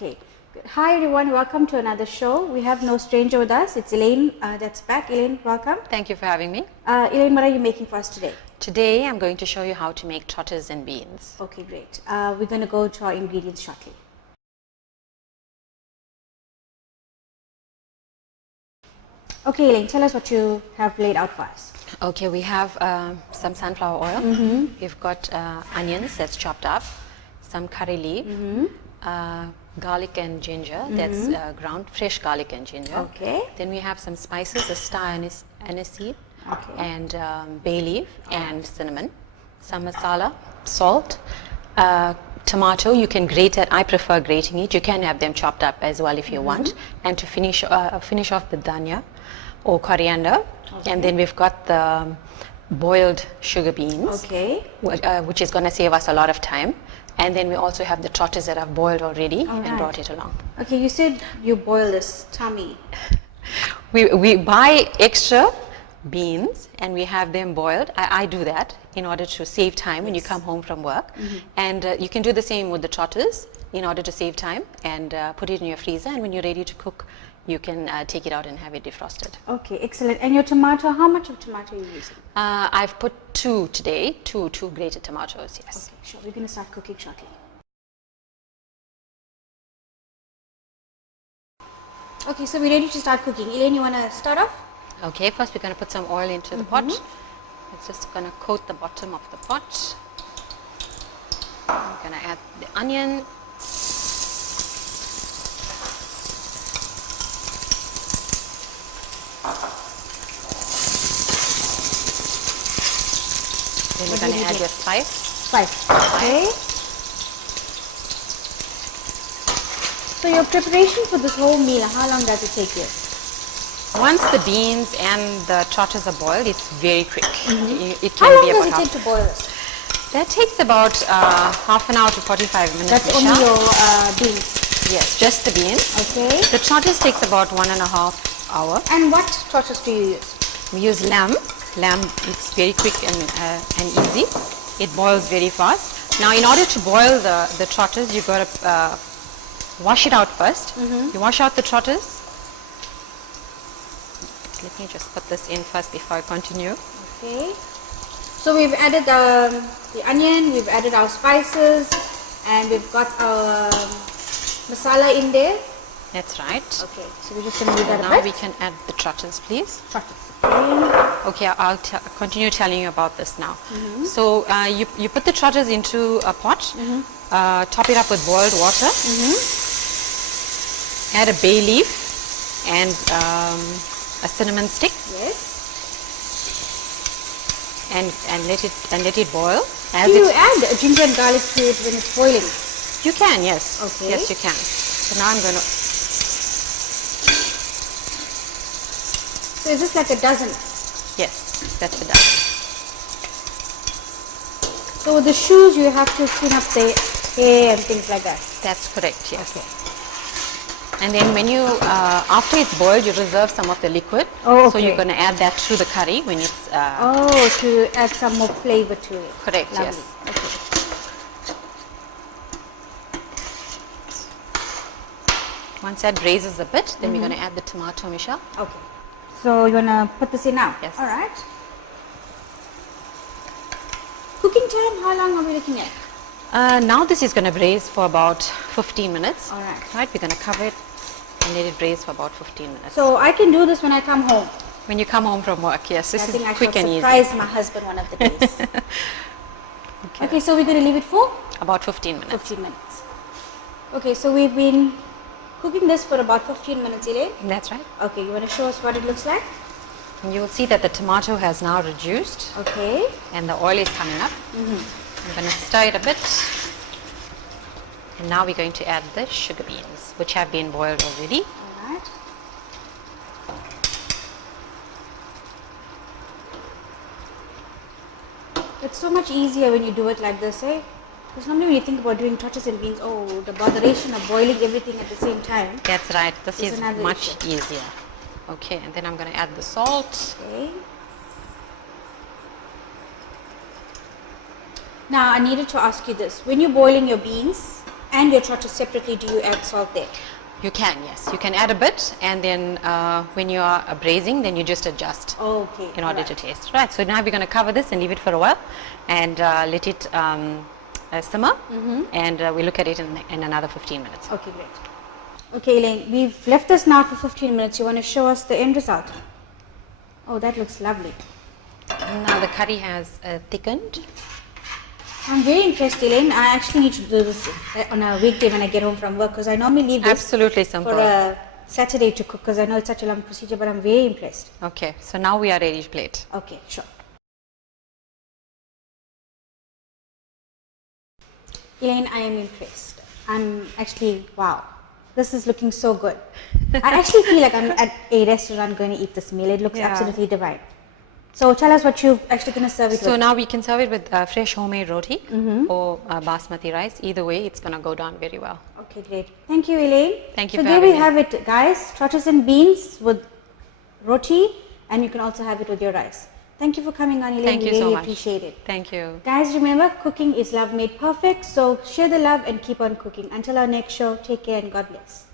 Okay. Good. Hi everyone, welcome to another show. We have no stranger with us. It's Elaine that's back. Elaine, welcome. Thank you for having me. Elaine, what are you making for us today? Today I'm going to show you how to make trotters and beans. Okay, great. We're going to go to our ingredients shortly. Okay, Elaine, tell us what you have laid out for us. Okay, we have some sunflower oil. We've got onions that's chopped up, some curry leaf, garlic and ginger that's ground, fresh garlic and ginger. Okay. Then we have some spices, a star anise seed, and bay leaf and cinnamon, some masala, salt, tomato. You can grate it. I prefer grating it. You can have them chopped up as well if you want. And to finish off with dhania or coriander. And then we've got the boiled sugar beans, which is going to save us a lot of time. And then we also have the trotters that I've boiled already and brought it along. Okay, you said you boil this. Tell me. We buy extra beans and we have them boiled. I do that in order to save time when you come home from work. And you can do the same with the trotters in order to save time and put it in your freezer. And when you're ready to cook, you can take it out and have it defrosted. Okay, excellent. And your tomato, how much of tomato are you using? I've put two today, two grated tomatoes, yes. Okay, sure. We're going to start cooking shortly. Okay, so we're ready to start cooking. Elaine, you want to start off? Okay, first we're going to put some oil into the pot. It's just going to coat the bottom of the pot. I'm going to add the onion. Then you're going to add your spice. Okay. So your preparation for this whole meal, how long does it take you? Once the beans and the trotters are boiled, it's very quick. It can how long be does about it take to boil it? That takes about half an hour to 45 minutes. That's only your beans? Yes, just the beans. Okay. The trotters takes about 1.5 hours. And what trotters do you use? We use lamb. Lamb, it's very quick and easy. It boils very fast. Now, in order to boil the trotters, you've got to wash it out first. You wash out the trotters. Let me just put this in first before I continue. Okay. So we've added the onion, we've added our spices, and we've got our masala in there. That's right. Okay, so we're just going to leave that a bit. Now we can add the trotters, please. Trotters. Okay, I'll continue telling you about this now. So you put the trotters into a pot, top it up with boiled water, add a bay leaf and a cinnamon stick. Yes. And let it boil. Do you add ginger and garlic to it when it's boiling? You can, yes. Okay. Yes, you can. So now I'm going to. So is this like a dozen? Yes, that's a dozen. So with the shoes you have to clean up the hair and things like that? That's correct, yes. Okay. And then when you, after it's boiled, you reserve some of the liquid. Oh, okay. So you're going to add that to the curry when it's... to add some more flavor to it. Correct, Lovely. yes. Okay. Once that raises a bit, then we're going to add the tomato, Michelle. Okay. So you're going to put this in now? Yes. All right. Cooking time, how long are we looking at? Now this is going to braise for about 15 minutes. All right. Right, we're going to cover it and let it braise for about 15 minutes. So I can do this when I come home? When you come home from work, yes. This is quick and easy. I think I should surprise my husband one of the days. Okay, so we're going to leave it for? About 15 minutes. 15 minutes. Okay, so we've been cooking this for about 15 minutes, Elaine? That's right. Okay, you want to show us what it looks like? And you will see that the tomato has now reduced. Okay. And the oil is coming up. I'm going to stir it a bit. And now we're going to add the sugar beans, which have been boiled already. All right. It's so much easier when you do it like this, eh? Because normally when you think about doing trotters and beans, oh, the botheration of boiling everything at the same time. That's right. This is much easier. Okay, and then I'm going to add the salt. Okay. Now I needed to ask you this. When you're boiling your beans, and your trotters separately, do you add salt there? You can, yes. You can add a bit, and then when you are braising, then you just adjust Okay. in order to taste. Right, so now we're going to cover this and leave it for a while and let it simmer, and we'll look at it in another 15 minutes. Okay, great. Okay, Elaine, we've left this now for 15 minutes. You want to show us the end result? Oh, that looks lovely. Now the curry has thickened. I'm very impressed, Elaine. I actually need to do this on a weekday when I get home from work, because I normally leave this Absolutely simple. for a Saturday to cook, because I know it's such a long procedure, but I'm very impressed. Okay, so now we are ready to plate. Okay, sure. Elaine, I am impressed. I'm actually, wow. This is looking so good. I actually feel like I'm at a restaurant going to eat this meal. It looks absolutely divine. So tell us what you're actually going to serve it with. So now we can serve it with fresh homemade roti or basmati rice. Either way, it's going to go down very well. Okay, great. Thank you, Elaine. Thank you so for there we having me. have it, guys. Trotters and beans with roti, and you can also have it with your rice. Thank you for coming on, Elaine. Thank you we so really much. appreciate it. Thank you. Guys, remember, cooking is love made perfect. So share the love and keep on cooking. Until our next show, take care and God bless.